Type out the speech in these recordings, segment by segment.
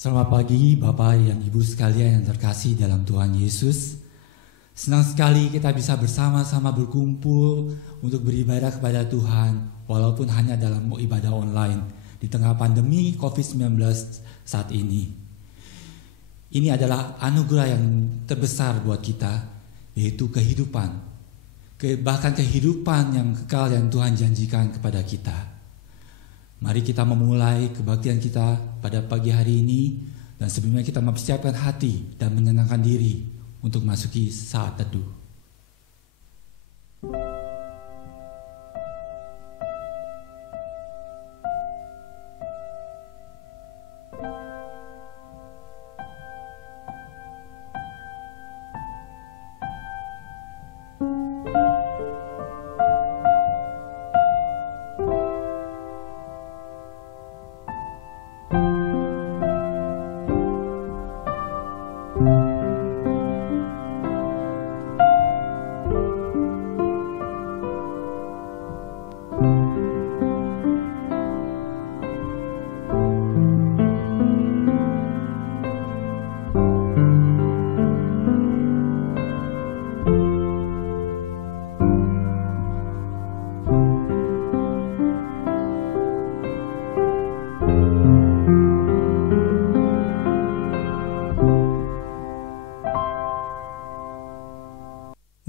Selamat pagi Bapak dan Ibu sekalian yang terkasih dalam Tuhan Yesus. Senang sekali kita bisa bersama-sama berkumpul untuk beribadah kepada Tuhan walaupun hanya dalam ibadah online di tengah pandemi COVID-19 saat ini. Ini adalah anugerah yang terbesar buat kita, yaitu kehidupan. Bahkan kehidupan yang kekal yang Tuhan janjikan kepada kita. Mari kita memulai kebaktian kita pada pagi hari ini, dan sebelumnya kita mempersiapkan hati dan menenangkan diri untuk masuki saat teduh.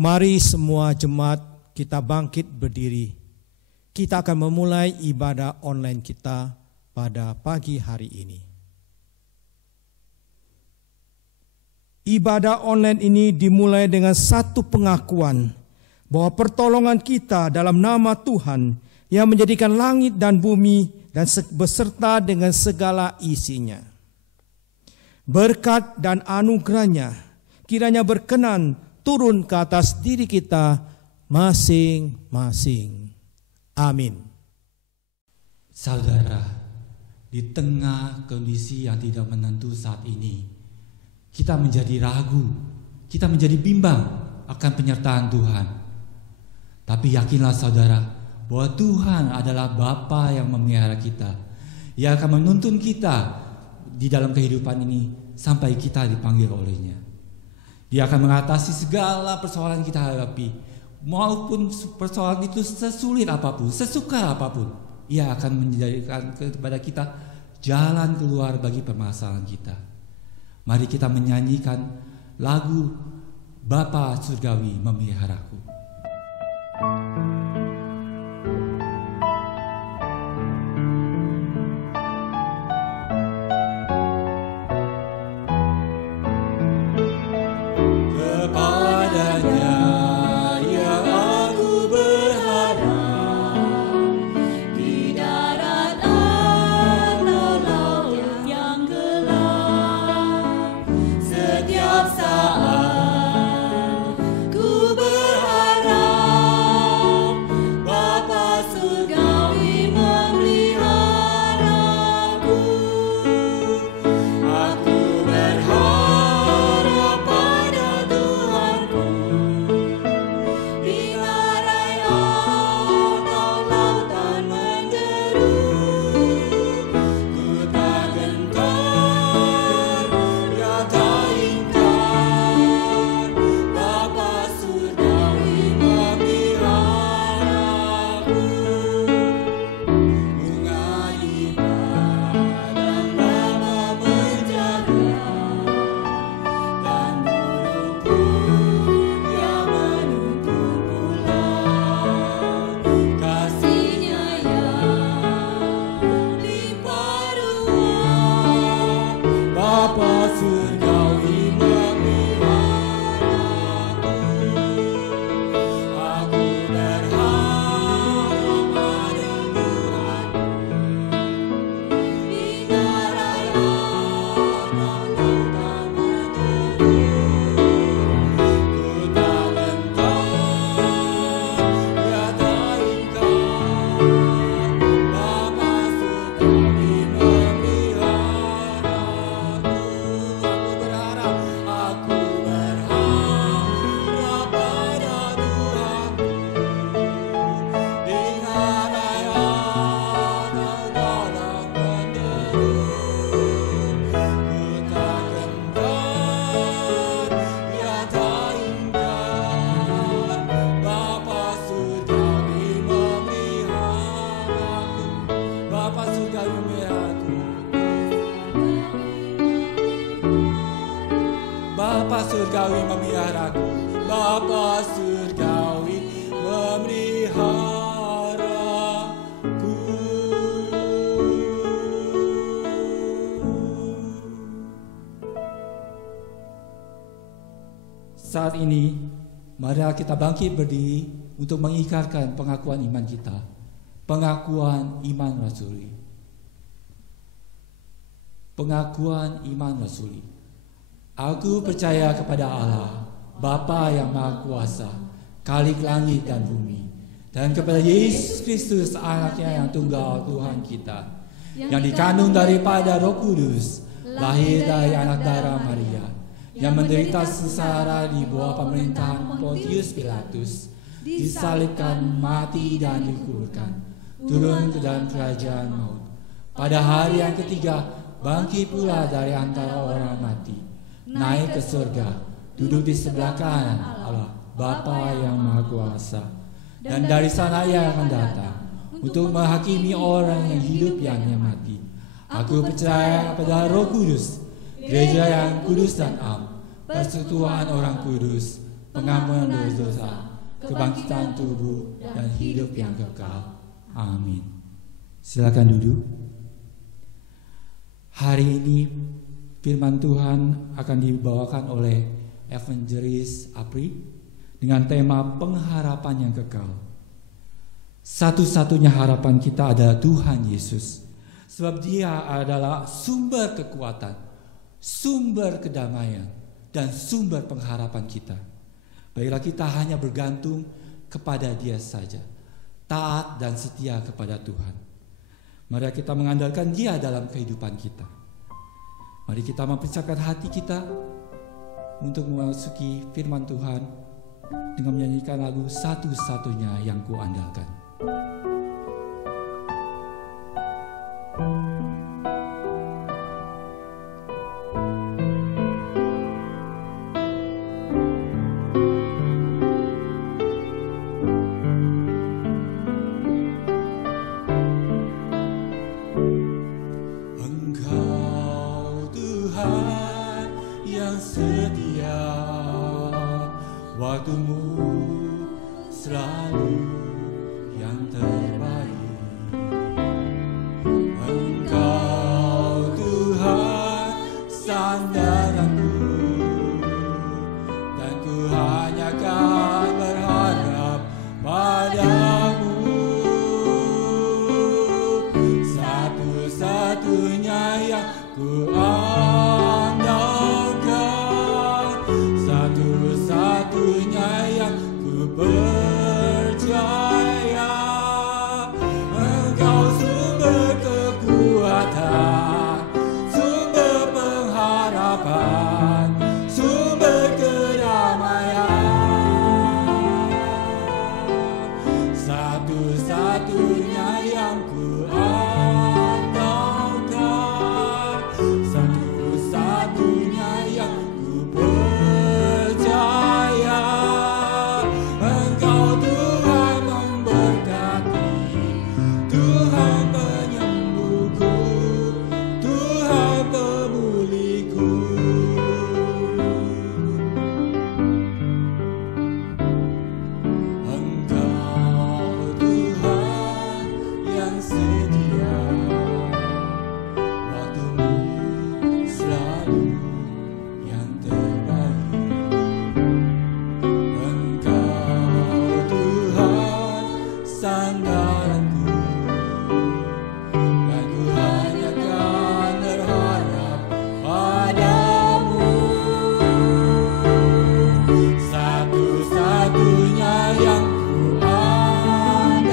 Mari semua jemaat kita bangkit berdiri. Kita akan memulai ibadah online kita pada pagi hari ini. Ibadah online ini dimulai dengan satu pengakuan bahwa pertolongan kita dalam nama Tuhan yang menjadikan langit dan bumi dan beserta dengan segala isinya. Berkat dan anugerahnya kiranya berkenan turun ke atas diri kita masing-masing. Amin. Saudara, di tengah kondisi yang tidak menentu saat ini, kita menjadi ragu, kita menjadi bimbang akan penyertaan Tuhan. Tapi yakinlah saudara, bahwa Tuhan adalah Bapa yang memelihara kita, yang akan menuntun kita di dalam kehidupan ini sampai kita dipanggil olehnya. Dia akan mengatasi segala persoalan kita hadapi. Maupun persoalan itu sesulit apapun, sesukar apapun, Ia akan menjadikan kepada kita jalan keluar bagi permasalahan kita. Mari kita menyanyikan lagu Bapa Surgawi Memeliharaku. Setiap saat ku berharap surgawi memeliharaku, Bapa surgawi memeliharaku. Saat ini, mari kita bangkit berdiri untuk mengikrarkan pengakuan iman kita, pengakuan iman rasuli. Pengakuan iman rasuli. Aku percaya kepada Allah, Bapa yang Maha Kuasa, Khalik langit dan bumi, dan kepada Yesus Kristus, Anaknya yang tunggal Tuhan kita, yang dikandung daripada Roh Kudus, lahir dari anak darah Maria, yang menderita sengsara di bawah pemerintahan Pontius Pilatus, disalibkan, mati dan dikuburkan, turun ke dalam kerajaan maut. Pada hari yang ketiga, bangkit pula dari antara orang mati, naik ke surga, duduk di sebelah kanan Allah, Bapa yang Maha Kuasa. Dan dari sana Ia akan datang untuk menghakimi orang yang hidup yang mati. Aku percaya pada Roh Kudus, gereja yang kudus dan am, persekutuan orang kudus, pengampunan dosa, kebangkitan tubuh, dan hidup yang kekal. Amin. Silakan duduk. Hari ini firman Tuhan akan dibawakan oleh Evangelis Apri dengan tema pengharapan yang kekal. Satu-satunya harapan kita adalah Tuhan Yesus, sebab Dia adalah sumber kekuatan, sumber kedamaian, dan sumber pengharapan kita. Baiklah kita hanya bergantung kepada Dia saja, taat dan setia kepada Tuhan. Mari kita mengandalkan Dia dalam kehidupan kita. Mari kita mempersiapkan hati kita untuk memasuki firman Tuhan dengan menyanyikan lagu Satu-satunya yang Kuandalkan. Waktumu selalu yang terbaik. Engkau Tuhan sandaranku, dan ku hanya akan berharap padamu. Satu-satunya yang ku percaya, Engkau sumber kekuatan, sumber pengharapan, sumber kedamaian. Satu-satunya yang ku andalkan, satu-satunya yang ku percaya. Engkau Tuhan memberkati, Tuhan penyembuhku, Tuhan pemulihku. Engkau Tuhan yang setia, waktumu selalu yang terbaik. Sandaranku, dan ku hanya akan berharap padamu. Satu-satunya yang ku andalkan,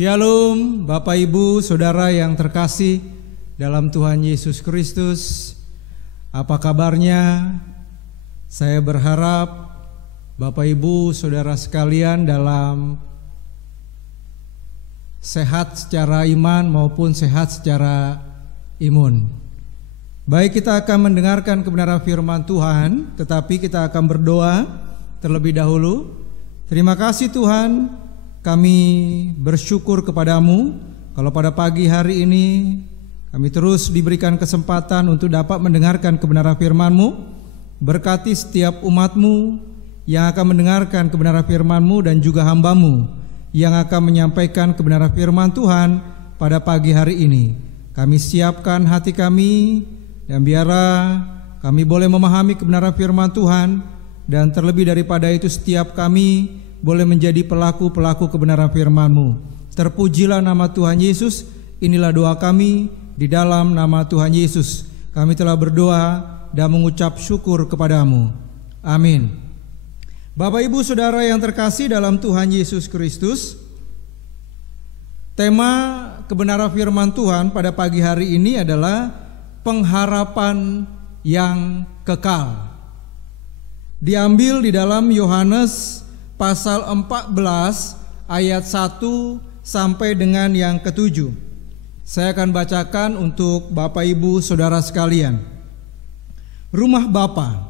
Shalom Bapak Ibu Saudara yang terkasih dalam Tuhan Yesus Kristus. Apa kabarnya? Saya berharap Bapak Ibu Saudara sekalian dalam sehat secara iman maupun sehat secara imun. Baik, kita akan mendengarkan kebenaran firman Tuhan, tetapi kita akan berdoa terlebih dahulu. Terima kasih Tuhan, kami bersyukur kepadamu kalau pada pagi hari ini kami terus diberikan kesempatan untuk dapat mendengarkan kebenaran firman-Mu. Berkati setiap umat-Mu yang akan mendengarkan kebenaran firman-Mu dan juga hamba-Mu yang akan menyampaikan kebenaran firman Tuhan pada pagi hari ini. Kami siapkan hati kami dan biarlah kami boleh memahami kebenaran firman Tuhan, dan terlebih daripada itu setiap kami boleh menjadi pelaku-pelaku kebenaran firman-Mu. Terpujilah nama Tuhan Yesus. Inilah doa kami di dalam nama Tuhan Yesus. Kami telah berdoa dan mengucap syukur kepadamu. Amin. Bapak Ibu Saudara yang terkasih dalam Tuhan Yesus Kristus, tema kebenaran firman Tuhan pada pagi hari ini adalah pengharapan yang kekal. Diambil di dalam Yohanes pasal 14 ayat 1 sampai dengan yang ke-7. Saya akan bacakan untuk Bapak Ibu Saudara sekalian. Rumah Bapa,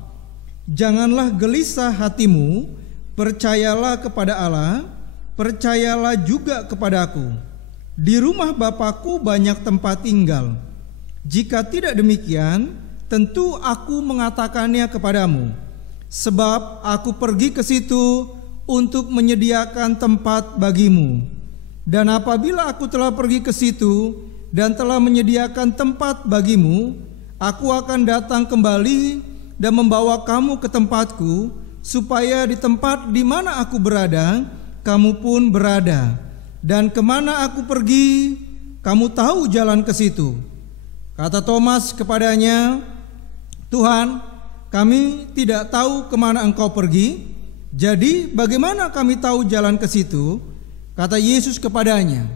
janganlah gelisah hatimu, percayalah kepada Allah, percayalah juga kepadaku. Di rumah Bapakku banyak tempat tinggal. Jika tidak demikian, tentu aku mengatakannya kepadamu. Sebab aku pergi ke situ untuk menyediakan tempat bagimu. Dan apabila aku telah pergi ke situ dan telah menyediakan tempat bagimu, aku akan datang kembali dan membawa kamu ke tempatku, supaya di tempat di mana aku berada, kamu pun berada. Dan kemana aku pergi, kamu tahu jalan ke situ. Kata Thomas kepadanya, Tuhan, kami tidak tahu kemana engkau pergi, jadi bagaimana kami tahu jalan ke situ? Kata Yesus kepadanya,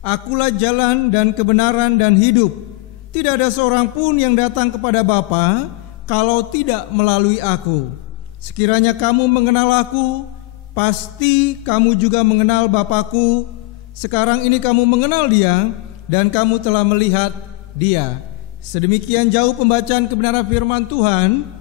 akulah jalan dan kebenaran dan hidup. Tidak ada seorang pun yang datang kepada Bapa kalau tidak melalui aku. Sekiranya kamu mengenal aku, pasti kamu juga mengenal Bapakku. Sekarang ini kamu mengenal Dia dan kamu telah melihat Dia. Sedemikian jauh pembacaan kebenaran firman Tuhan.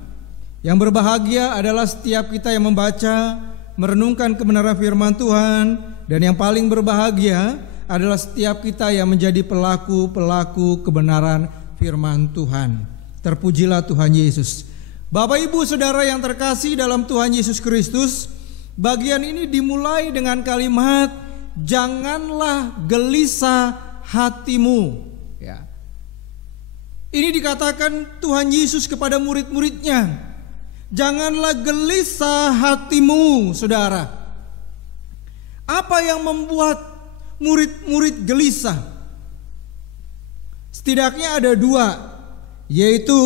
Yang berbahagia adalah setiap kita yang membaca, merenungkan kebenaran firman Tuhan, dan yang paling berbahagia adalah setiap kita yang menjadi pelaku-pelaku kebenaran firman Tuhan. Terpujilah Tuhan Yesus. Bapak Ibu Saudara yang terkasih dalam Tuhan Yesus Kristus, bagian ini dimulai dengan kalimat, janganlah gelisah hatimu. Ya. Ini dikatakan Tuhan Yesus kepada murid-muridnya. Janganlah gelisah hatimu, saudara. Apa yang membuat murid-murid gelisah? Setidaknya ada dua, yaitu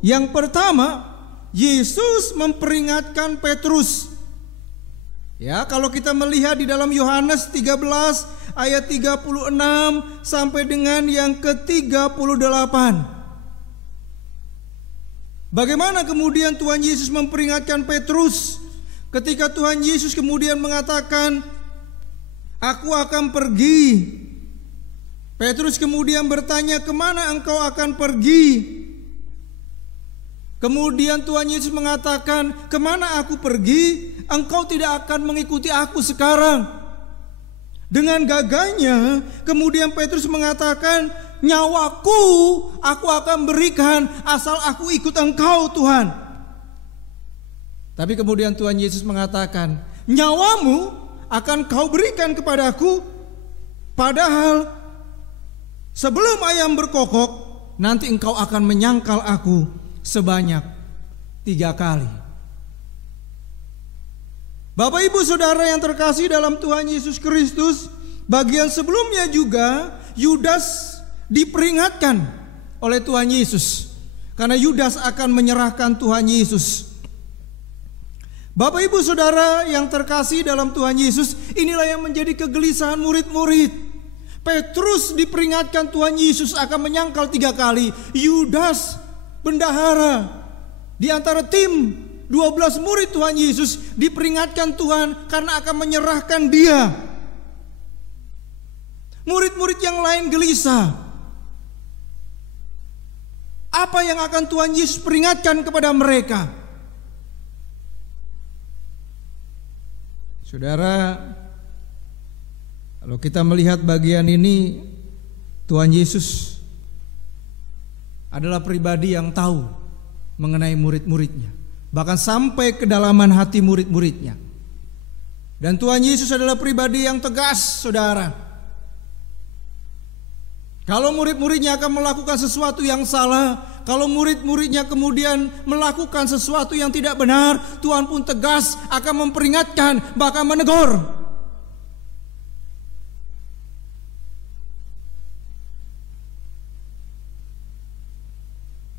yang pertama, Yesus memperingatkan Petrus. Ya, kalau kita melihat di dalam Yohanes 13 ayat 36 sampai dengan yang ke-38. Bagaimana kemudian Tuhan Yesus memperingatkan Petrus ketika Tuhan Yesus kemudian mengatakan, aku akan pergi. Petrus kemudian bertanya, kemana engkau akan pergi? Kemudian Tuhan Yesus mengatakan, kemana aku pergi, engkau tidak akan mengikuti aku sekarang. Dengan gagahnya kemudian Petrus mengatakan, nyawaku aku akan berikan asal aku ikut engkau Tuhan. Tapi kemudian Tuhan Yesus mengatakan, nyawamu akan kau berikan kepadaku, padahal sebelum ayam berkokok nanti engkau akan menyangkal aku sebanyak 3 kali. Bapak Ibu Saudara yang terkasih dalam Tuhan Yesus Kristus, bagian sebelumnya juga Yudas diperingatkan oleh Tuhan Yesus, karena Yudas akan menyerahkan Tuhan Yesus. Bapak Ibu Saudara yang terkasih dalam Tuhan Yesus, inilah yang menjadi kegelisahan murid-murid. Petrus diperingatkan Tuhan Yesus akan menyangkal 3 kali. Yudas, bendahara, di antara tim 12 murid Tuhan Yesus, diperingatkan Tuhan karena akan menyerahkan dia. Murid-murid yang lain gelisah. Apa yang akan Tuhan Yesus peringatkan kepada mereka? Saudara, kalau kita melihat bagian ini, Tuhan Yesus adalah pribadi yang tahu mengenai murid-muridnya, bahkan sampai kedalaman hati murid-muridnya. Dan Tuhan Yesus adalah pribadi yang tegas, saudara. Kalau murid-muridnya akan melakukan sesuatu yang salah, kalau murid-muridnya kemudian melakukan sesuatu yang tidak benar, Tuhan pun tegas akan memperingatkan, bahkan menegur.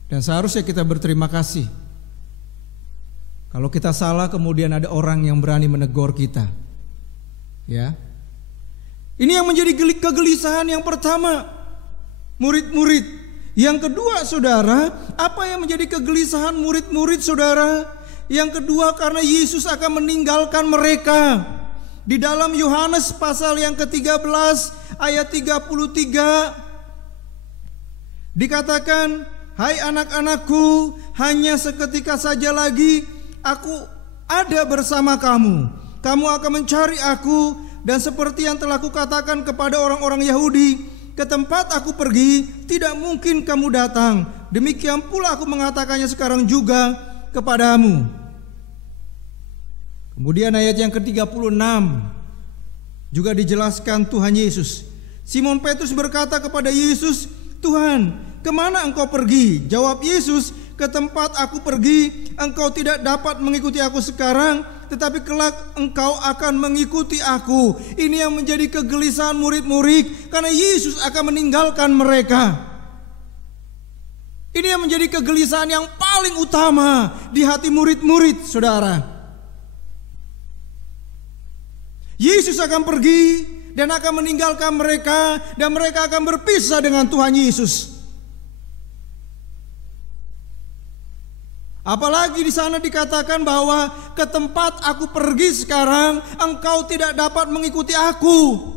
Dan seharusnya kita berterima kasih kalau kita salah kemudian ada orang yang berani menegur kita. Ya. Ini yang menjadi kegelisahan yang pertama, murid-murid. Yang kedua, saudara, apa yang menjadi kegelisahan murid-murid, saudara? Yang kedua, karena Yesus akan meninggalkan mereka. Di dalam Yohanes pasal yang ke-13 ayat 33 dikatakan, "Hai anak-anakku, hanya seketika saja lagi aku ada bersama kamu. Kamu akan mencari aku, dan seperti yang telah kukatakan kepada orang-orang Yahudi, ke tempat aku pergi tidak mungkin kamu datang. Demikian pula aku mengatakannya sekarang juga kepadamu." Kemudian ayat yang ke-36 juga dijelaskan Tuhan Yesus. Simon Petrus berkata kepada Yesus, "Tuhan, kemana engkau pergi?" Jawab Yesus, "Ke tempat aku pergi engkau tidak dapat mengikuti aku sekarang, tetapi kelak engkau akan mengikuti aku." Ini yang menjadi kegelisahan murid-murid, karena Yesus akan meninggalkan mereka. Ini yang menjadi kegelisahan yang paling utama di hati murid-murid, saudara. Yesus akan pergi dan akan meninggalkan mereka, dan mereka akan berpisah dengan Tuhan Yesus. Apalagi di sana dikatakan bahwa ke tempat aku pergi sekarang engkau tidak dapat mengikuti aku.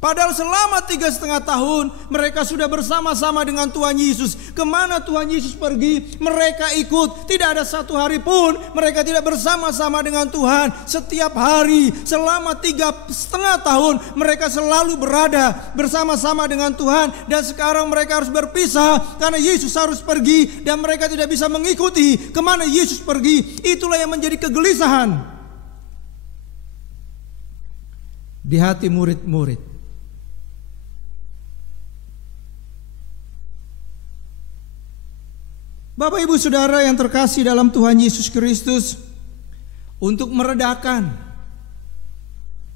Padahal selama 3,5 tahun mereka sudah bersama-sama dengan Tuhan Yesus. Kemana Tuhan Yesus pergi, mereka ikut. Tidak ada satu hari pun mereka tidak bersama-sama dengan Tuhan. Setiap hari selama 3,5 tahun mereka selalu berada bersama-sama dengan Tuhan. Dan sekarang mereka harus berpisah karena Yesus harus pergi, dan mereka tidak bisa mengikuti kemana Yesus pergi. Itulah yang menjadi kegelisahan di hati murid-murid. Bapak Ibu Saudara yang terkasih dalam Tuhan Yesus Kristus, untuk meredakan,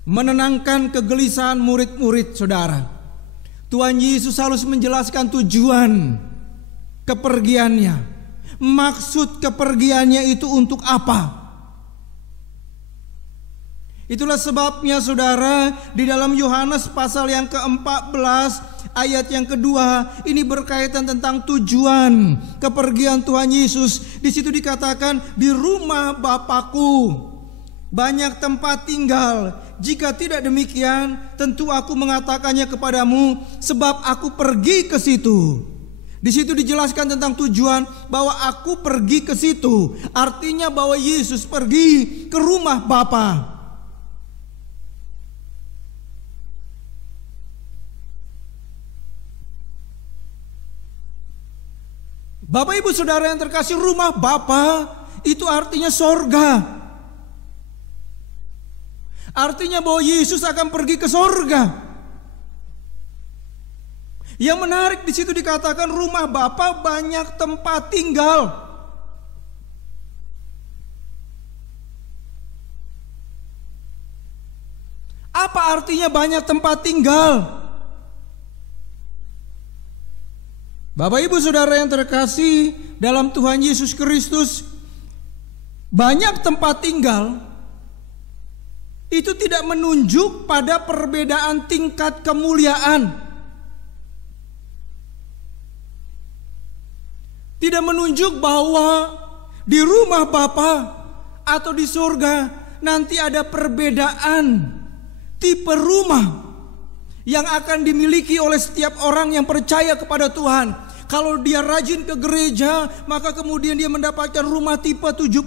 menenangkan kegelisahan murid-murid saudara, Tuhan Yesus harus menjelaskan tujuan kepergiannya. Maksud kepergiannya itu untuk apa? Itulah sebabnya saudara, di dalam Yohanes pasal yang ke-14 ayat yang kedua, ini berkaitan tentang tujuan kepergian Tuhan Yesus. Di situ dikatakan, "Di rumah Bapakku banyak tempat tinggal. Jika tidak demikian, tentu aku mengatakannya kepadamu, sebab aku pergi ke situ." Di situ dijelaskan tentang tujuan bahwa aku pergi ke situ. Artinya bahwa Yesus pergi ke rumah Bapa. Bapak Ibu Saudara yang terkasih, rumah Bapa itu artinya sorga. Artinya bahwa Yesus akan pergi ke sorga. Yang menarik di situ dikatakan rumah Bapa banyak tempat tinggal. Apa artinya banyak tempat tinggal? Bapak Ibu Saudara yang terkasih dalam Tuhan Yesus Kristus, banyak tempat tinggal itu tidak menunjuk pada perbedaan tingkat kemuliaan. tidak menunjuk bahwa di rumah Bapa atau di surga nanti ada perbedaan tipe rumah yang akan dimiliki oleh setiap orang yang percaya kepada Tuhan. Kalau dia rajin ke gereja, maka kemudian dia mendapatkan rumah tipe 70.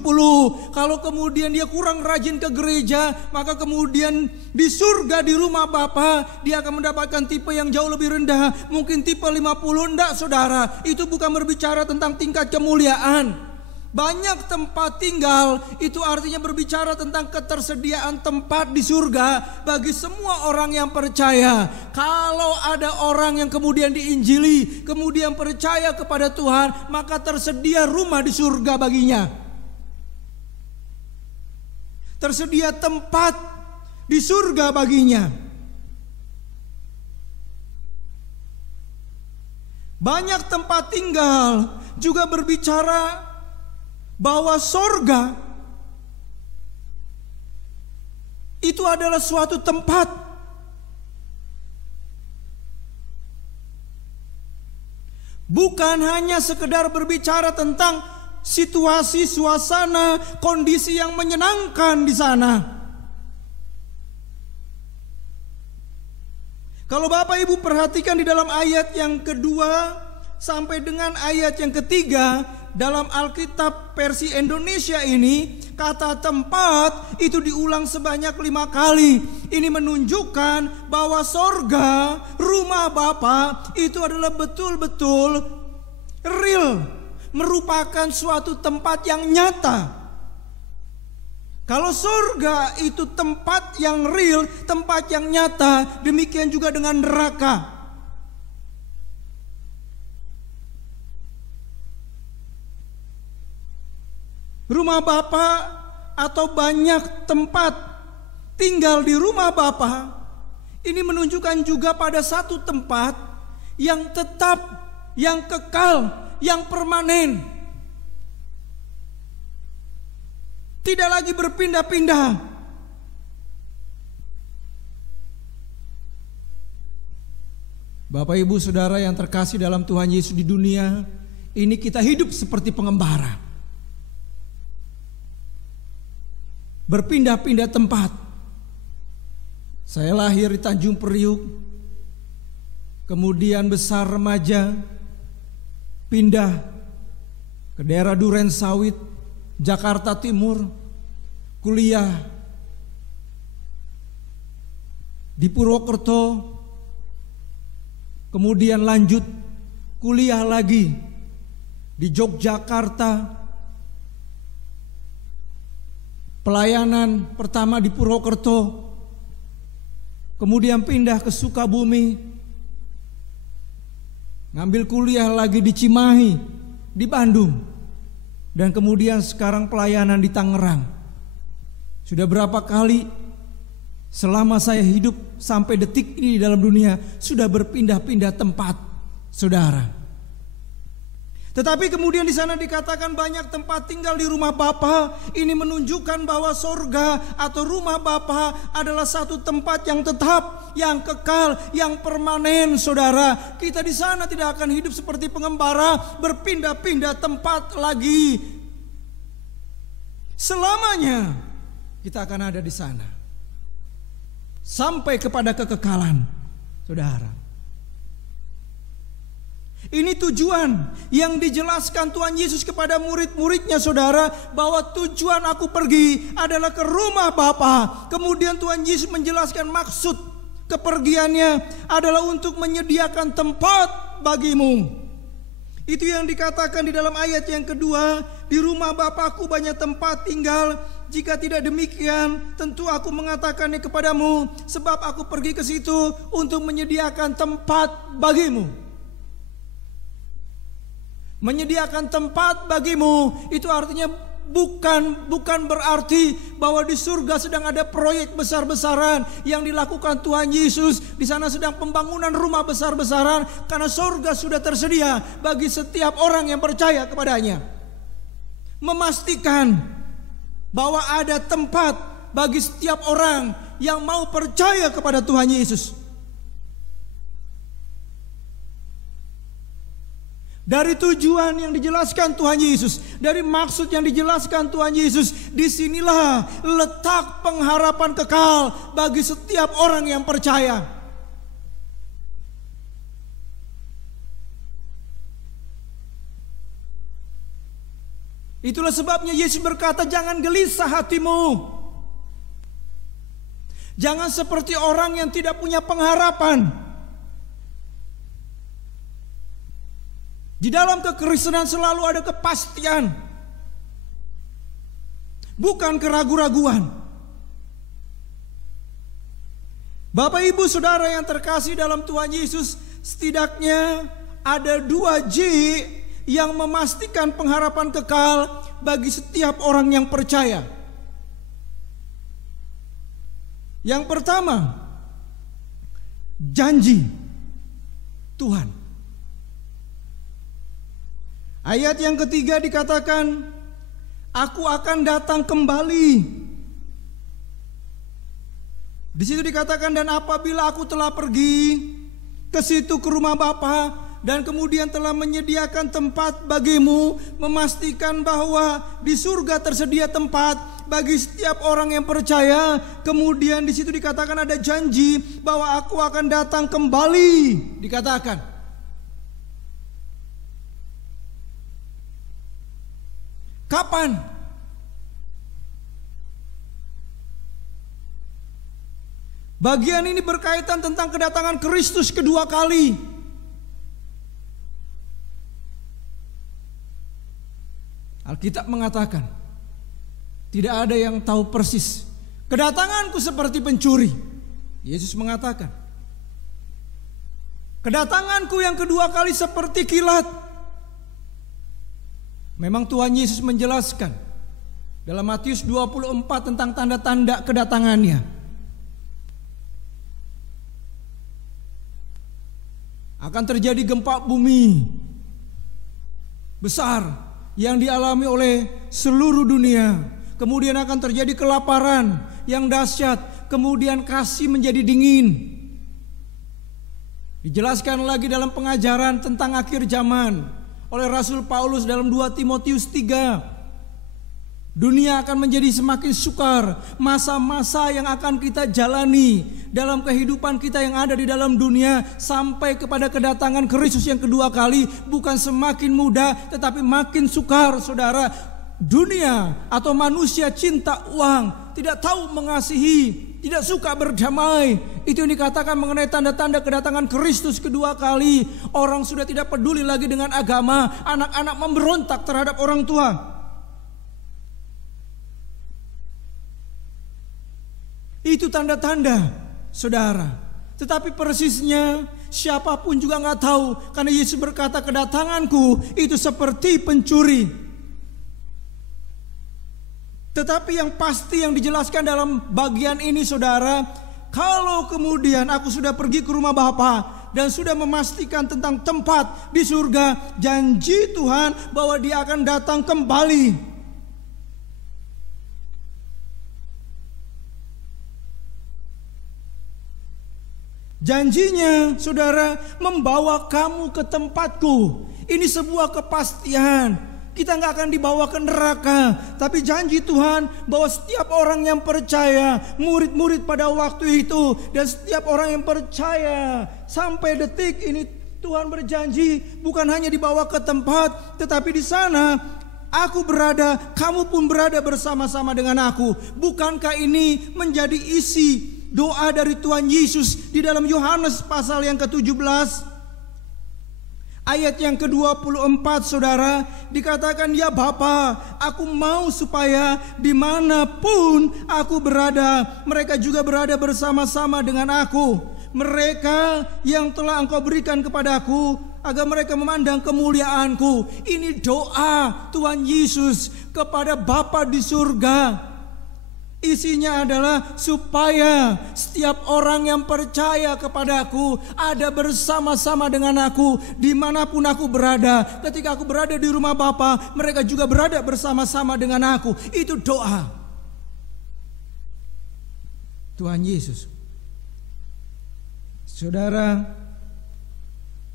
Kalau kemudian dia kurang rajin ke gereja, maka kemudian di surga di rumah Bapa dia akan mendapatkan tipe yang jauh lebih rendah, mungkin tipe 50. Enggak, saudara, itu bukan berbicara tentang tingkat kemuliaan. Banyak tempat tinggal itu artinya berbicara tentang ketersediaan tempat di surga bagi semua orang yang percaya. Kalau ada orang yang kemudian diinjili, kemudian percaya kepada Tuhan, maka tersedia rumah di surga baginya. Tersedia tempat di surga baginya. Banyak tempat tinggal juga berbicara bahwa sorga itu adalah suatu tempat bukan hanya sekedar berbicara tentang situasi, suasana, kondisi yang menyenangkan di sana. Kalau Bapak Ibu perhatikan di dalam ayat yang kedua sampai dengan ayat yang ketiga, dalam Alkitab versi Indonesia ini, kata tempat itu diulang sebanyak 5 kali. Ini menunjukkan bahwa sorga, rumah Bapa itu adalah betul-betul real, merupakan suatu tempat yang nyata. Kalau sorga itu tempat yang real, tempat yang nyata, demikian juga dengan neraka. Rumah Bapa atau banyak tempat tinggal di rumah Bapa ini menunjukkan juga pada satu tempat yang tetap, yang kekal, yang permanen. Tidak lagi berpindah-pindah. Bapak Ibu Saudara yang terkasih dalam Tuhan Yesus, di dunia ini kita hidup seperti pengembara, berpindah-pindah tempat. Saya lahir di Tanjung Priuk, kemudian besar remaja, pindah ke daerah Duren Sawit, Jakarta Timur, kuliah di Purwokerto, kemudian lanjut kuliah lagi di Yogyakarta. Pelayanan pertama di Purwokerto, kemudian pindah ke Sukabumi, ngambil kuliah lagi di Cimahi, di Bandung, dan kemudian sekarang pelayanan di Tangerang. Sudah berapa kali selama saya hidup sampai detik ini di dalam dunia, sudah berpindah-pindah tempat, saudara. Tetapi kemudian di sana dikatakan banyak tempat tinggal di rumah Bapa. Ini menunjukkan bahwa sorga atau rumah Bapa adalah satu tempat yang tetap, yang kekal, yang permanen, saudara. Kita di sana tidak akan hidup seperti pengembara, berpindah-pindah tempat lagi. Selamanya kita akan ada di sana sampai kepada kekekalan, saudara. Ini tujuan yang dijelaskan Tuhan Yesus kepada murid-muridnya, saudara, bahwa tujuan aku pergi adalah ke rumah Bapa. Kemudian Tuhan Yesus menjelaskan maksud kepergiannya adalah untuk menyediakan tempat bagimu. Itu yang dikatakan di dalam ayat yang kedua, di rumah Bapa-Ku banyak tempat tinggal. Jika tidak demikian, tentu aku mengatakannya kepadamu, sebab aku pergi ke situ untuk menyediakan tempat bagimu. Menyediakan tempat bagimu itu artinya bukan berarti bahwa di surga sedang ada proyek besar-besaran yang dilakukan Tuhan Yesus. Di sana sedang pembangunan rumah besar-besaran, karena surga sudah tersedia bagi setiap orang yang percaya kepadanya. Memastikan bahwa ada tempat bagi setiap orang yang mau percaya kepada Tuhan Yesus. Dari tujuan yang dijelaskan Tuhan Yesus, dari maksud yang dijelaskan Tuhan Yesus, disinilah letak pengharapan kekal bagi setiap orang yang percaya. Itulah sebabnya Yesus berkata, jangan gelisah hatimu. Jangan seperti orang yang tidak punya pengharapan. Di dalam kekristenan selalu ada kepastian, bukan keraguan-raguan. Bapak Ibu Saudara yang terkasih dalam Tuhan Yesus, setidaknya ada 2 J yang memastikan pengharapan kekal bagi setiap orang yang percaya. Yang pertama, janji Tuhan. Ayat yang ketiga dikatakan, aku akan datang kembali. Di situ dikatakan, dan apabila aku telah pergi ke situ ke rumah Bapa dan kemudian telah menyediakan tempat bagimu, memastikan bahwa di surga tersedia tempat bagi setiap orang yang percaya. Kemudian di situ dikatakan ada janji bahwa aku akan datang kembali. Dikatakan, kapan? Bagian ini berkaitan tentang kedatangan Kristus kedua kali. Alkitab mengatakan, tidak ada yang tahu persis. Kedatanganku seperti pencuri. Yesus mengatakan, kedatanganku yang kedua kali seperti kilat. Memang Tuhan Yesus menjelaskan dalam Matius 24 tentang tanda-tanda kedatangannya. Akan terjadi gempa bumi besar yang dialami oleh seluruh dunia. Kemudian akan terjadi kelaparan yang dahsyat. Kemudian kasih menjadi dingin. Dijelaskan lagi dalam pengajaran tentang akhir zaman oleh Rasul Paulus dalam 2 Timotius 3. Dunia akan menjadi semakin sukar. Masa-masa yang akan kita jalani dalam kehidupan kita yang ada di dalam dunia sampai kepada kedatangan Kristus yang kedua kali bukan semakin mudah tetapi makin sukar, saudara. Dunia atau manusia cinta uang, tidak tahu mengasihi, tidak suka berdamai. Itu yang dikatakan mengenai tanda-tanda kedatangan Kristus kedua kali. Orang sudah tidak peduli lagi dengan agama. Anak-anak memberontak terhadap orang tua. Itu tanda-tanda, saudara. Tetapi persisnya siapapun juga gak tahu. Karena Yesus berkata, kedatanganku itu seperti pencuri. Tetapi yang pasti yang dijelaskan dalam bagian ini, saudara, kalau kemudian aku sudah pergi ke rumah Bapa dan sudah memastikan tentang tempat di surga, janji Tuhan bahwa Dia akan datang kembali. Janjinya, saudara, membawa kamu ke tempatku. Ini sebuah kepastian. Kita gak akan dibawa ke neraka. Tapi janji Tuhan bahwa setiap orang yang percaya, murid-murid pada waktu itu, dan setiap orang yang percaya sampai detik ini, Tuhan berjanji bukan hanya dibawa ke tempat, tetapi di sana aku berada, kamu pun berada bersama-sama dengan aku. Bukankah ini menjadi isi doa dari Tuhan Yesus di dalam Yohanes pasal yang ke-17 ayat yang ke-24, saudara, dikatakan, ya Bapa, aku mau supaya dimanapun aku berada, mereka juga berada bersama-sama dengan aku. Mereka yang telah Engkau berikan kepadaku, agar mereka memandang kemuliaanku. Ini doa Tuhan Yesus kepada Bapa di surga. Isinya adalah supaya setiap orang yang percaya kepadaku ada bersama-sama dengan aku dimanapun aku berada. Ketika aku berada di rumah Bapa, mereka juga berada bersama-sama dengan aku. Itu doa Tuhan Yesus. Saudara,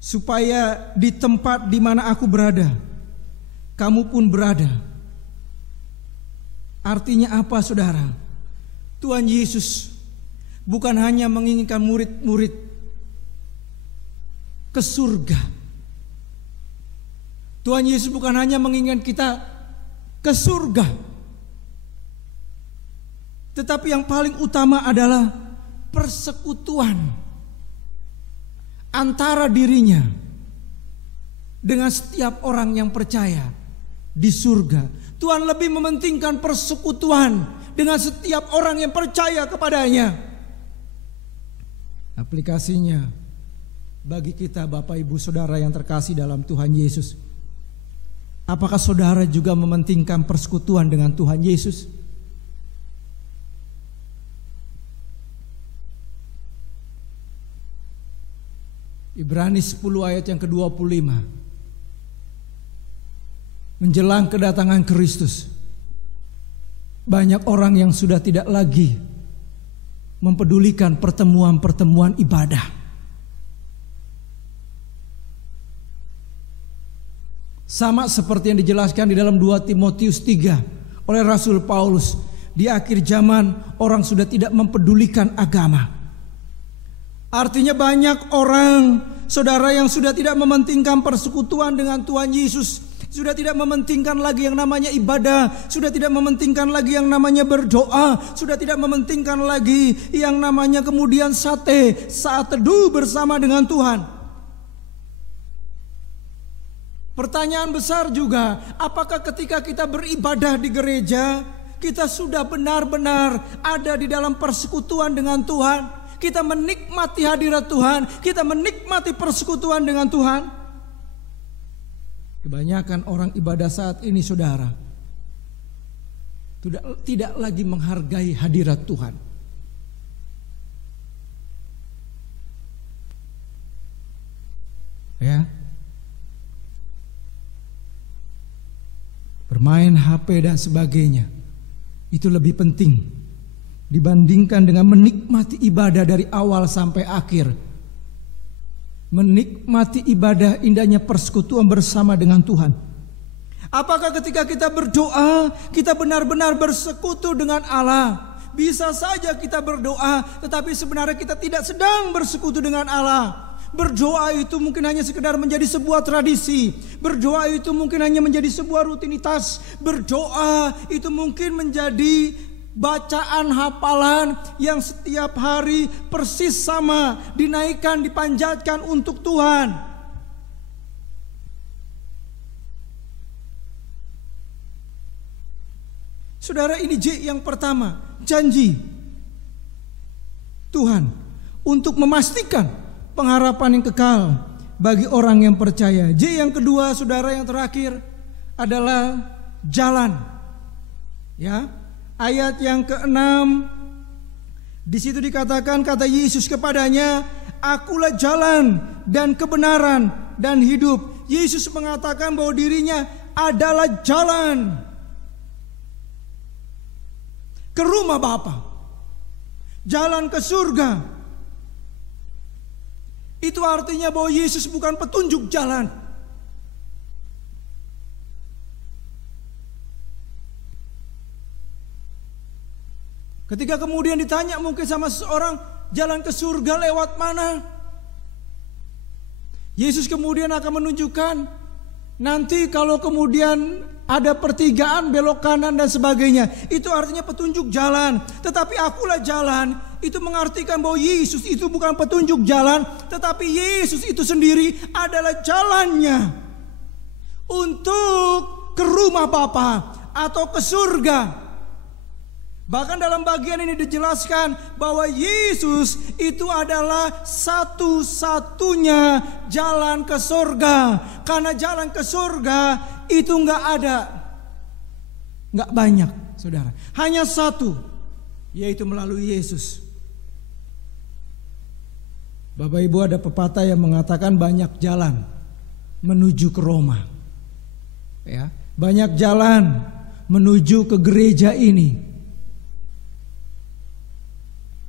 supaya di tempat di mana aku berada, kamu pun berada. Artinya apa, saudara? Tuhan Yesus bukan hanya menginginkan murid-murid ke surga. Tuhan Yesus bukan hanya menginginkan kita ke surga, tetapi yang paling utama adalah persekutuan antara dirinya dengan setiap orang yang percaya di surga. Tuhan lebih mementingkan persekutuan dengan setiap orang yang percaya kepadanya. Aplikasinya bagi kita, Bapak Ibu Saudara yang terkasih dalam Tuhan Yesus, apakah saudara juga mementingkan persekutuan dengan Tuhan Yesus? Ibrani 10 ayat yang ke-25. Menjelang kedatangan Kristus, banyak orang yang sudah tidak lagi mempedulikan pertemuan-pertemuan ibadah. Sama seperti yang dijelaskan di dalam 2 Timotius 3 oleh Rasul Paulus, di akhir zaman orang sudah tidak mempedulikan agama. Artinya banyak orang, saudara, yang sudah tidak mementingkan persekutuan dengan Tuhan Yesus, sudah tidak mementingkan lagi yang namanya ibadah, sudah tidak mementingkan lagi yang namanya berdoa, sudah tidak mementingkan lagi yang namanya kemudian saat teduh bersama dengan Tuhan. Pertanyaan besar juga, apakah ketika kita beribadah di gereja, kita sudah benar-benar ada di dalam persekutuan dengan Tuhan? Kita menikmati hadirat Tuhan, kita menikmati persekutuan dengan Tuhan. Kebanyakan orang ibadah saat ini, saudara, tidak lagi menghargai hadirat Tuhan. Ya, bermain HP dan sebagainya itu lebih penting dibandingkan dengan menikmati ibadah dari awal sampai akhir. Menikmati ibadah, indahnya persekutuan bersama dengan Tuhan. Apakah ketika kita berdoa, kita benar-benar bersekutu dengan Allah? Bisa saja kita berdoa, tetapi sebenarnya kita tidak sedang bersekutu dengan Allah. Berdoa itu mungkin hanya sekedar menjadi sebuah tradisi. Berdoa itu mungkin hanya menjadi sebuah rutinitas. Berdoa itu mungkin menjadi bacaan hafalan yang setiap hari persis sama, dinaikkan, dipanjatkan untuk Tuhan. Saudara, ini J yang pertama, janji Tuhan untuk memastikan pengharapan yang kekal bagi orang yang percaya. J yang kedua, saudara, yang terakhir adalah jalan. Ya. Ayat yang ke-6, di situ dikatakan, kata Yesus kepadanya, akulah jalan dan kebenaran dan hidup. Yesus mengatakan bahwa dirinya adalah jalan ke rumah Bapa, jalan ke surga. Itu artinya bahwa Yesus bukan petunjuk jalan. Ketika kemudian ditanya mungkin sama seseorang, jalan ke surga lewat mana? Yesus kemudian akan menunjukkan, nanti kalau kemudian ada pertigaan, belok kanan dan sebagainya, itu artinya petunjuk jalan. Tetapi akulah jalan, itu mengartikan bahwa Yesus itu bukan petunjuk jalan, tetapi Yesus itu sendiri adalah jalannya untuk ke rumah Bapa atau ke surga. Bahkan dalam bagian ini dijelaskan bahwa Yesus itu adalah satu-satunya jalan ke surga. Karena jalan ke surga itu enggak ada, enggak banyak, saudara. Hanya satu, yaitu melalui Yesus. Bapak Ibu, ada pepatah yang mengatakan banyak jalan menuju ke Roma. Ya, banyak jalan menuju ke gereja ini.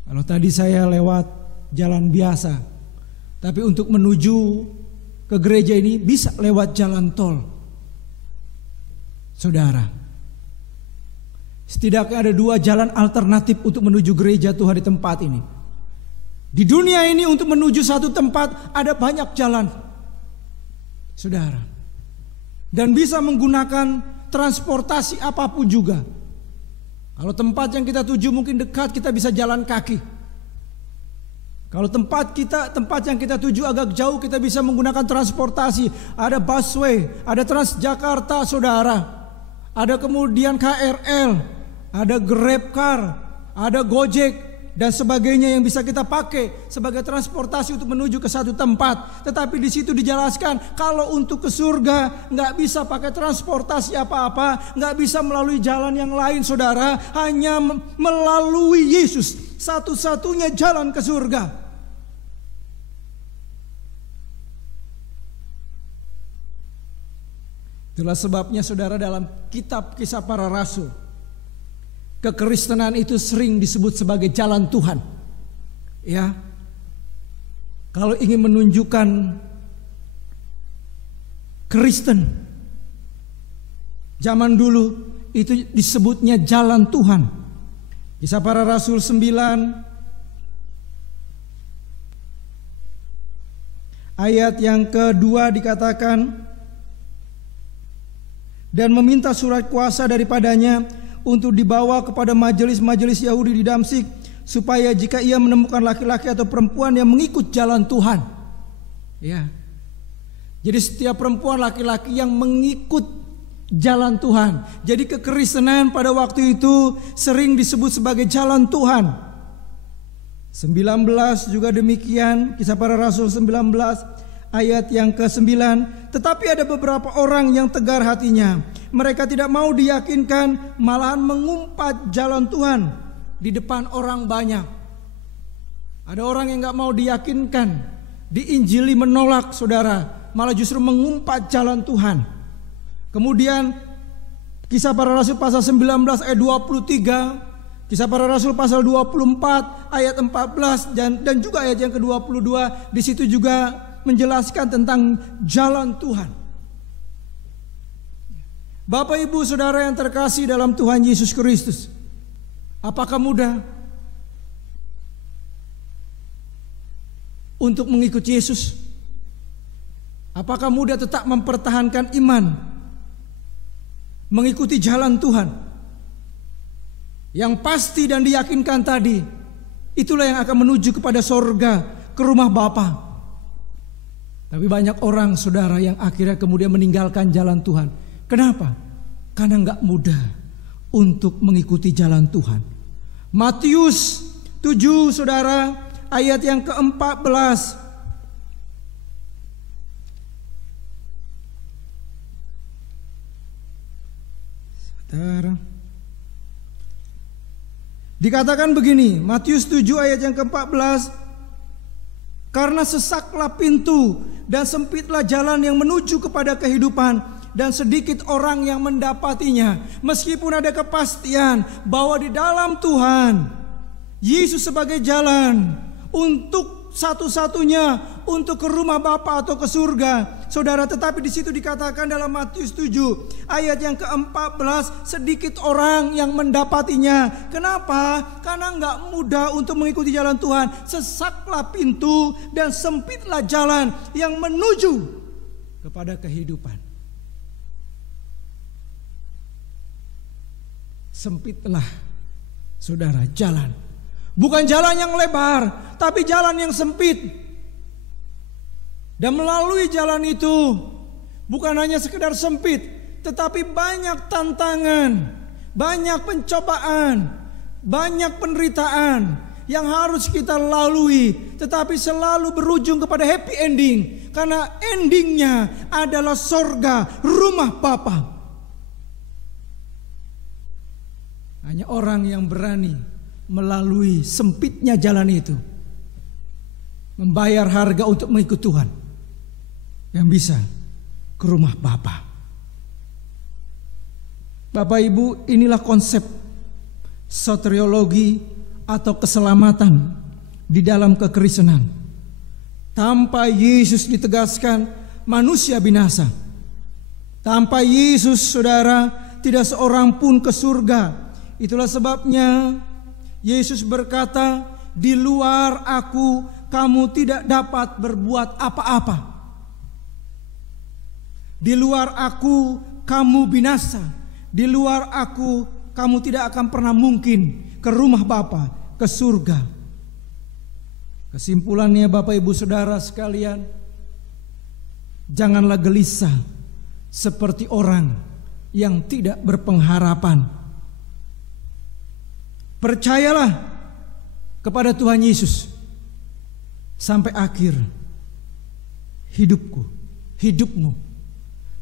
Kalau tadi saya lewat jalan biasa, tapi untuk menuju ke gereja ini bisa lewat jalan tol. Saudara, setidaknya ada 2 jalan alternatif untuk menuju gereja Tuhan di tempat ini. Di dunia ini untuk menuju satu tempat ada banyak jalan, saudara, dan bisa menggunakan transportasi apapun juga. Kalau tempat yang kita tuju mungkin dekat, kita bisa jalan kaki. Kalau tempat yang kita tuju agak jauh, kita bisa menggunakan transportasi. Ada busway, ada Transjakarta, saudara. Ada kemudian KRL, ada GrabCar, ada Gojek dan sebagainya yang bisa kita pakai sebagai transportasi untuk menuju ke satu tempat. Tetapi di situ dijelaskan kalau untuk ke surga nggak bisa pakai transportasi apa-apa, nggak bisa melalui jalan yang lain, saudara. Hanya melalui Yesus, satu-satunya jalan ke surga. Itulah sebabnya, saudara, dalam kitab Kisah Para Rasul, kekristenan itu sering disebut sebagai jalan Tuhan. Ya, kalau ingin menunjukkan Kristen zaman dulu itu disebutnya jalan Tuhan. Kisah Para Rasul 9 ayat yang kedua dikatakan, dan meminta surat kuasa daripadanya untuk dibawa kepada majelis-majelis Yahudi di Damsyik, supaya jika ia menemukan laki-laki atau perempuan yang mengikut jalan Tuhan. Ya. Jadi setiap perempuan laki-laki yang mengikut jalan Tuhan. Jadi kekristenan pada waktu itu sering disebut sebagai jalan Tuhan. 19 juga demikian, Kisah Para Rasul 19 ayat yang ke-9. Tetapi ada beberapa orang yang tegar hatinya. Mereka tidak mau diyakinkan, malahan mengumpat jalan Tuhan di depan orang banyak. Ada orang yang gak mau diyakinkan, diinjili menolak, saudara, malah justru mengumpat jalan Tuhan. Kemudian Kisah Para Rasul pasal 19 ayat 23, Kisah Para Rasul pasal 24 ayat 14 dan juga ayat yang ke-22, di situ juga menjelaskan tentang jalan Tuhan. Bapak, Ibu, Saudara yang terkasih dalam Tuhan Yesus Kristus, apakah mudah untuk mengikuti Yesus? Apakah mudah tetap mempertahankan iman, mengikuti jalan Tuhan? Yang pasti dan diyakinkan tadi, itulah yang akan menuju kepada sorga, ke rumah Bapa. Tapi banyak orang, saudara, yang akhirnya kemudian meninggalkan jalan Tuhan. Kenapa? Karena gak mudah untuk mengikuti jalan Tuhan. Matius 7, saudara, ayat yang ke-14. Saudara, dikatakan begini, Matius 7 ayat yang ke-14. Karena sesaklah pintu dan sempitlah jalan yang menuju kepada kehidupan, dan sedikit orang yang mendapatinya. Meskipun ada kepastian bahwa di dalam Tuhan Yesus sebagai jalan untuk satu-satunya untuk ke rumah Bapa atau ke surga, saudara, tetapi di situ dikatakan dalam Matius 7 ayat yang ke-14, sedikit orang yang mendapatinya. Kenapa? Karena enggak mudah untuk mengikuti jalan Tuhan. Sesaklah pintu dan sempitlah jalan yang menuju kepada kehidupan. Sempitlah, saudara, jalan. Bukan jalan yang lebar, tapi jalan yang sempit. Dan melalui jalan itu bukan hanya sekedar sempit, tetapi banyak tantangan, banyak pencobaan, banyak penderitaan yang harus kita lalui, tetapi selalu berujung kepada happy ending. Karena endingnya adalah sorga, rumah Bapa. Hanya orang yang berani melalui sempitnya jalan itu, membayar harga untuk mengikut Tuhan, yang bisa ke rumah Bapa. Bapak Ibu, inilah konsep soteriologi atau keselamatan di dalam kekristenan. Tanpa Yesus ditegaskan manusia binasa. Tanpa Yesus, saudara, tidak seorang pun ke surga. Itulah sebabnya Yesus berkata, di luar aku kamu tidak dapat berbuat apa-apa. Di luar aku kamu binasa. Di luar aku kamu tidak akan pernah mungkin ke rumah Bapa, ke surga. Kesimpulannya Bapak Ibu Saudara sekalian, janganlah gelisah seperti orang yang tidak berpengharapan. Percayalah kepada Tuhan Yesus sampai akhir hidupmu.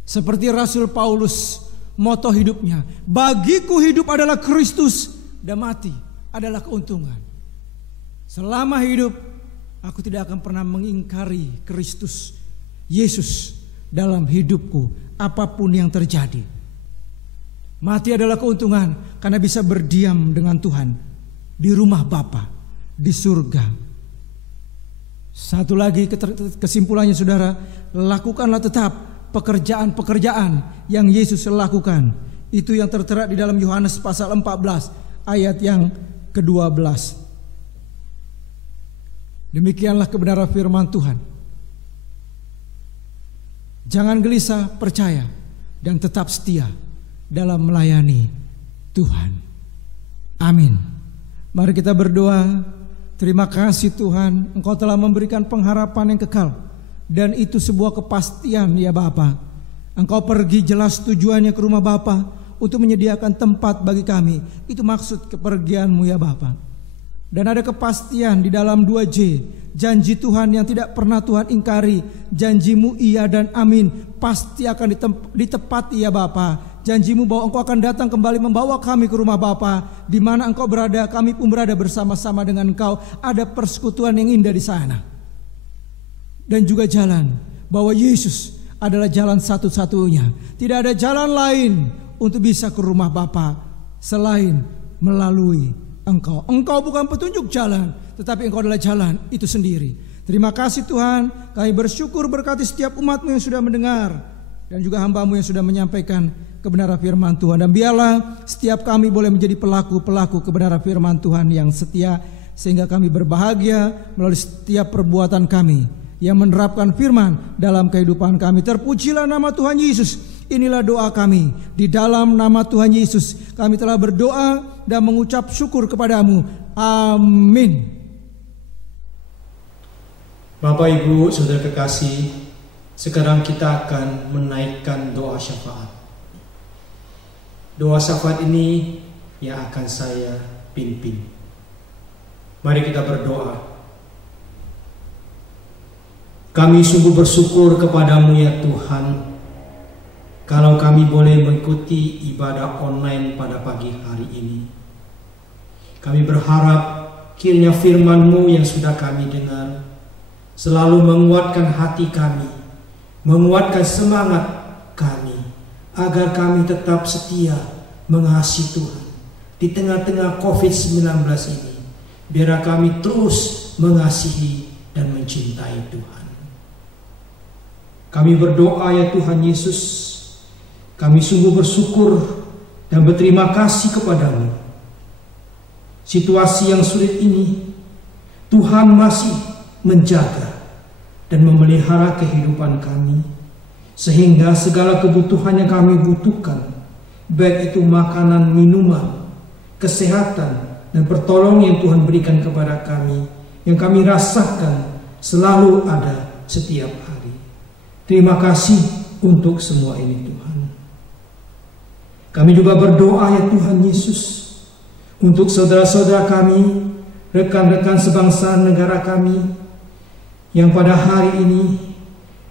Seperti Rasul Paulus, moto hidupnya, bagiku hidup adalah Kristus dan mati adalah keuntungan. Selama hidup, aku tidak akan pernah mengingkari Kristus Yesus dalam hidupku, apapun yang terjadi. Mati adalah keuntungan karena bisa berdiam dengan Tuhan di rumah Bapa, di surga. Satu lagi kesimpulannya saudara, lakukanlah tetap pekerjaan-pekerjaan yang Yesus lakukan. Itu yang tertera di dalam Yohanes pasal 14 ayat yang ke-12. Demikianlah kebenaran firman Tuhan. Jangan gelisah, percaya dan tetap setia dalam melayani Tuhan. Amin. Mari kita berdoa. Terima kasih Tuhan, Engkau telah memberikan pengharapan yang kekal, dan itu sebuah kepastian ya Bapa. Engkau pergi jelas tujuannya ke rumah Bapa untuk menyediakan tempat bagi kami. Itu maksud kepergianmu ya Bapa. Dan ada kepastian di dalam 2J, janji Tuhan yang tidak pernah Tuhan ingkari. Janjimu iya dan amin, pasti akan ditepati ya Bapa. Janjimu bahwa Engkau akan datang kembali membawa kami ke rumah Bapa. Di mana Engkau berada, kami pun berada bersama-sama dengan Engkau. Ada persekutuan yang indah di sana. Dan juga jalan bahwa Yesus adalah jalan satu-satunya. Tidak ada jalan lain untuk bisa ke rumah Bapa selain melalui Engkau. Engkau bukan petunjuk jalan, tetapi Engkau adalah jalan itu sendiri. Terima kasih Tuhan, kami bersyukur berkati setiap umat-Mu yang sudah mendengar, dan juga hamba-Mu yang sudah menyampaikan kebenaran firman Tuhan. Dan biarlah setiap kami boleh menjadi pelaku-pelaku kebenaran firman Tuhan yang setia, sehingga kami berbahagia melalui setiap perbuatan kami yang menerapkan firman dalam kehidupan kami. Terpujilah nama Tuhan Yesus. Inilah doa kami. Di dalam nama Tuhan Yesus kami telah berdoa dan mengucap syukur kepadamu. Amin. Bapak Ibu Saudara kekasih, sekarang kita akan menaikkan doa syafaat. Doa syafaat ini yang akan saya pimpin. Mari kita berdoa. Kami sungguh bersyukur kepadamu ya Tuhan, kalau kami boleh mengikuti ibadah online pada pagi hari ini. Kami berharap kiranya firman-Mu yang sudah kami dengar selalu menguatkan hati kami, menguatkan semangat kami, agar kami tetap setia mengasihi Tuhan di tengah-tengah COVID-19 ini. Biar kami terus mengasihi dan mencintai Tuhan. Kami berdoa ya Tuhan Yesus, kami sungguh bersyukur dan berterima kasih kepadamu. Situasi yang sulit ini, Tuhan masih menjaga dan memelihara kehidupan kami, sehingga segala kebutuhan yang kami butuhkan, baik itu makanan, minuman, kesehatan, dan pertolongan yang Tuhan berikan kepada kami, yang kami rasakan selalu ada setiap hari. Terima kasih untuk semua ini Tuhan. Kami juga berdoa ya Tuhan Yesus, untuk saudara-saudara kami, rekan-rekan sebangsa negara kami, yang pada hari ini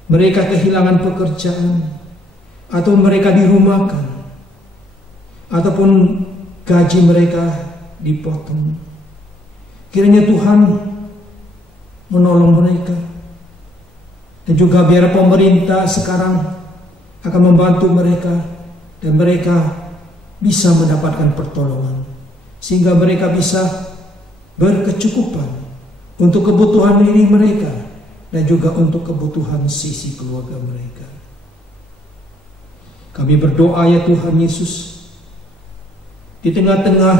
mereka kehilangan pekerjaan, atau mereka dirumahkan, ataupun gaji mereka dipotong. Kiranya Tuhan menolong mereka, dan juga biar pemerintah sekarang akan membantu mereka, dan mereka bisa mendapatkan pertolongan, sehingga mereka bisa berkecukupan untuk kebutuhan diri mereka dan juga untuk kebutuhan sisi keluarga mereka. Kami berdoa ya Tuhan Yesus, di tengah-tengah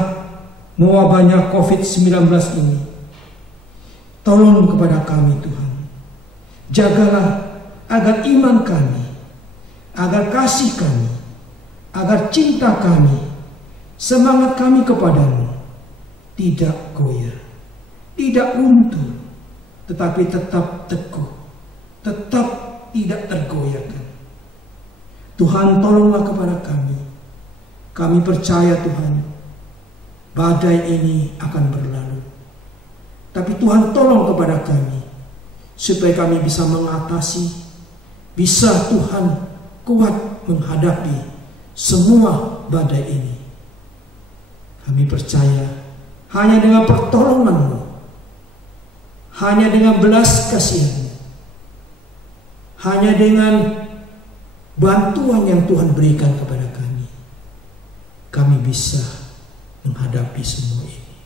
mewabahnya COVID-19 ini, tolong kepada kami Tuhan, jagalah agar iman kami, agar kasih kami, agar cinta kami, semangat kami kepadamu tidak goyah, tidak luntur, tetapi tetap teguh, tetap tidak tergoyahkan. Tuhan, tolonglah kepada kami. Kami percaya Tuhan, badai ini akan berlalu. Tapi Tuhan, tolong kepada kami supaya kami bisa mengatasi, bisa Tuhan kuat menghadapi semua badai ini. Kami percaya hanya dengan pertolongan-Mu, hanya dengan belas kasihan-Mu, hanya dengan bantuan yang Tuhan berikan kepada kami bisa menghadapi semua ini.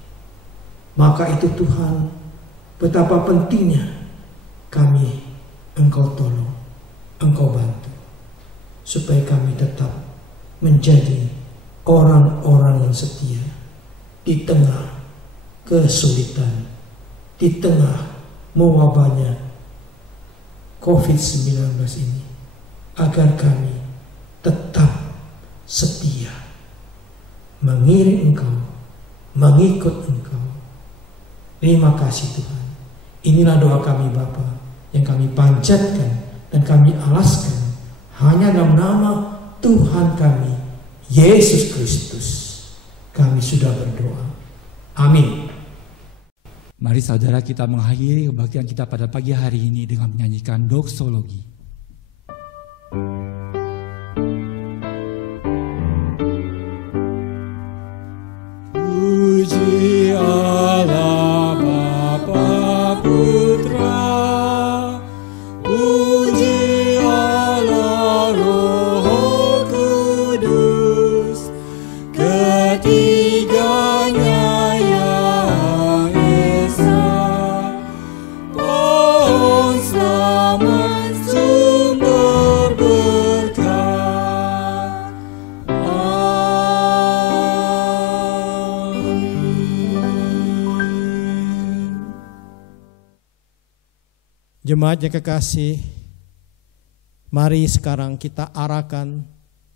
Maka itu Tuhan, betapa pentingnya kami Engkau tolong, Engkau bantu, supaya kami tetap menjadi orang-orang yang setia di tengah kesulitan, di tengah mewabahnya COVID-19 ini, agar kami tetap setia mengiring Engkau, mengikut Engkau. Terima kasih Tuhan. Inilah doa kami Bapa yang kami panjatkan dan kami alaskan hanya dalam nama Tuhan kami, Yesus Kristus. Kami sudah berdoa. Amin. Mari saudara kita mengakhiri kebaktian kita pada pagi hari ini dengan menyanyikan doksologi. Puji Allah Bapa Putra, puji Allah Roh Kudus, ketiganya yang esa, pohon selamat sumber berkah. Jemaat yang kekasih, mari sekarang kita arahkan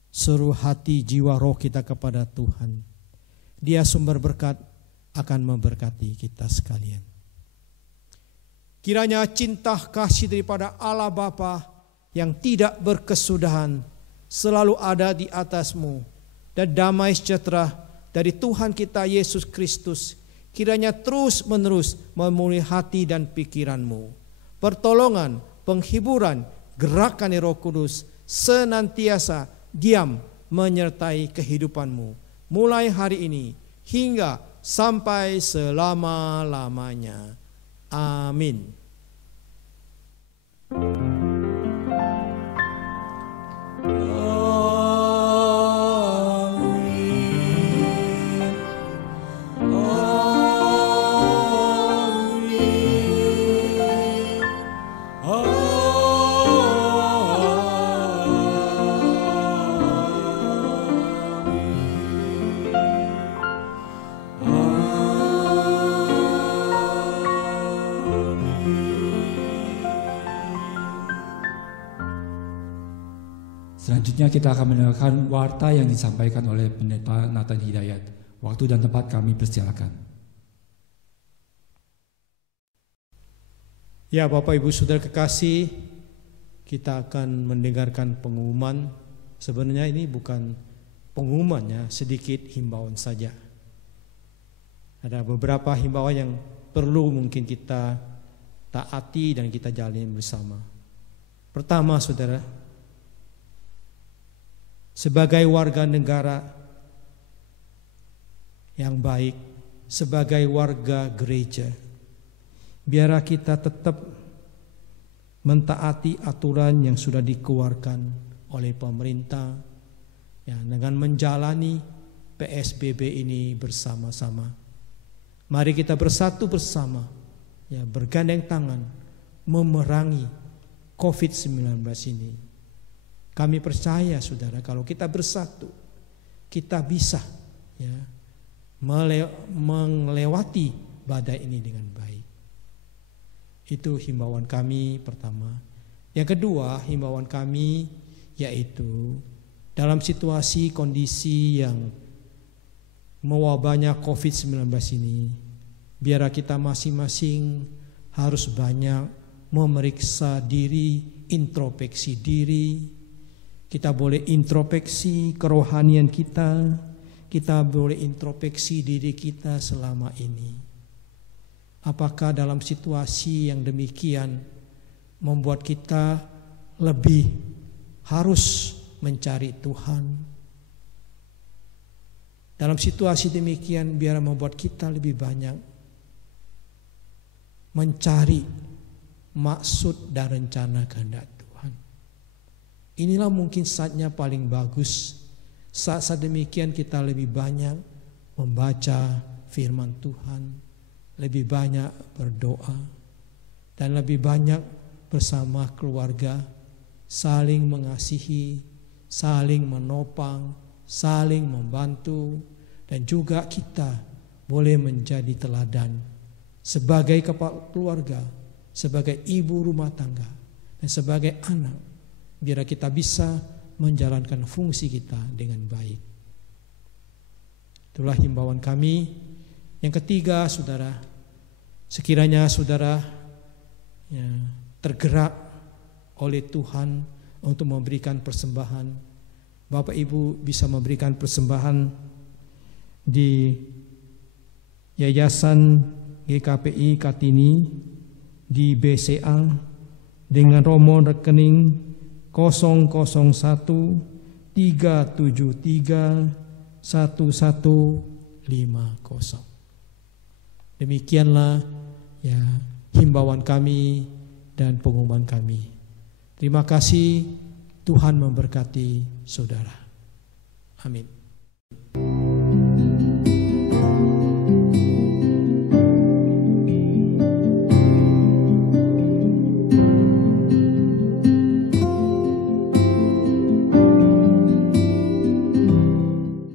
seluruh hati, jiwa, roh kita kepada Tuhan. Dia sumber berkat, akan memberkati kita sekalian. Kiranya cinta kasih daripada Allah Bapa yang tidak berkesudahan selalu ada di atasmu, dan damai sejahtera dari Tuhan kita Yesus Kristus kiranya terus menerus memenuhi hati dan pikiranmu. Pertolongan, penghiburan, gerakan Roh Kudus senantiasa diam menyertai kehidupanmu mulai hari ini hingga sampai selama-lamanya. Amin. Selanjutnya kita akan mendengarkan warta yang disampaikan oleh Pendeta Nathan Hidayat. Waktu dan tempat kami persilakan. Ya Bapak Ibu Saudara kekasih, kita akan mendengarkan pengumuman. Sebenarnya ini bukan pengumumannya, sedikit himbauan saja. Ada beberapa himbauan yang perlu mungkin kita taati dan kita jalani bersama. Pertama saudara, sebagai warga negara yang baik, sebagai warga gereja, biarlah kita tetap mentaati aturan yang sudah dikeluarkan oleh pemerintah, ya, dengan menjalani PSBB ini bersama-sama. Mari kita bersatu bersama, ya, bergandeng tangan, memerangi COVID-19 ini. Kami percaya saudara, kalau kita bersatu, kita bisa ya melewati badai ini dengan baik. Itu himbauan kami pertama. Yang kedua, himbauan kami yaitu dalam situasi kondisi yang mewabahnya COVID-19 ini, biar kita masing-masing harus banyak memeriksa diri, introspeksi diri. Kita boleh introspeksi kerohanian kita boleh introspeksi diri kita selama ini. Apakah dalam situasi yang demikian membuat kita lebih harus mencari Tuhan? Dalam situasi demikian biar membuat kita lebih banyak mencari maksud dan rencana kehendak Tuhan. Inilah mungkin saatnya paling bagus. Saat demikian kita lebih banyak membaca firman Tuhan, lebih banyak berdoa, dan lebih banyak bersama keluarga saling mengasihi, saling menopang, saling membantu, dan juga kita boleh menjadi teladan sebagai kepala keluarga, sebagai ibu rumah tangga, dan sebagai anak, biar kita bisa menjalankan fungsi kita dengan baik. Itulah himbauan kami. Yang ketiga, saudara, sekiranya saudara ya, tergerak oleh Tuhan untuk memberikan persembahan, Bapak Ibu bisa memberikan persembahan di Yayasan GKPI Kartini di BCA dengan nomor rekening 001 373 1150. Demikianlah ya himbauan kami dan pengumuman kami. Terima kasih, Tuhan memberkati saudara. Amin.